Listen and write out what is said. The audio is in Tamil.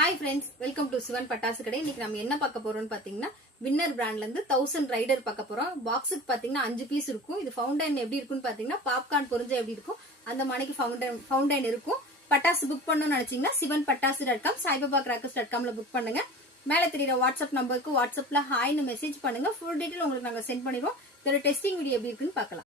Hi friends, welcome to Sivan பட்டாசு கடை. இன்னைக்கு நம்ம என்ன பார்க்க போறோம்னு பாத்தீங்கன்னா வின்னர் பிராண்ட்ல இருந்து 1000 ரைடர் பார்க்க போறோம். பாக்ஸுக்கு பாத்தீங்கன்னா 5 பீஸ் இருக்கும். இது ஃபவுண்டைன் எப்படி இருக்குன்னு பாத்தீங்கன்னா பாப்கார்ன் பொரிஞ்சா எப்படி இருக்கும் அந்த மாதிரிக்கு ஃபவுண்டைன் இருக்கும். பட்டாசு புக் பண்ணணும்னு நினைச்சீங்கன்னா sivanpatasu.com saibabacrackers.comல புக் பண்ணுங்க. மேல தெரியுற வாட்ஸ்அப் நம்பருக்கு வாட்ஸ்அப்ல ஹாய்னு மெசேஜ் பண்ணுங்க. ஃபுல் டீடைல் உங்களுக்கு நாங்க சென்ட் பண்ணிடுவோம். இதோட டெஸ்டிங் வீடியோ எப்படி இருக்குன்னு பார்க்கலாம்.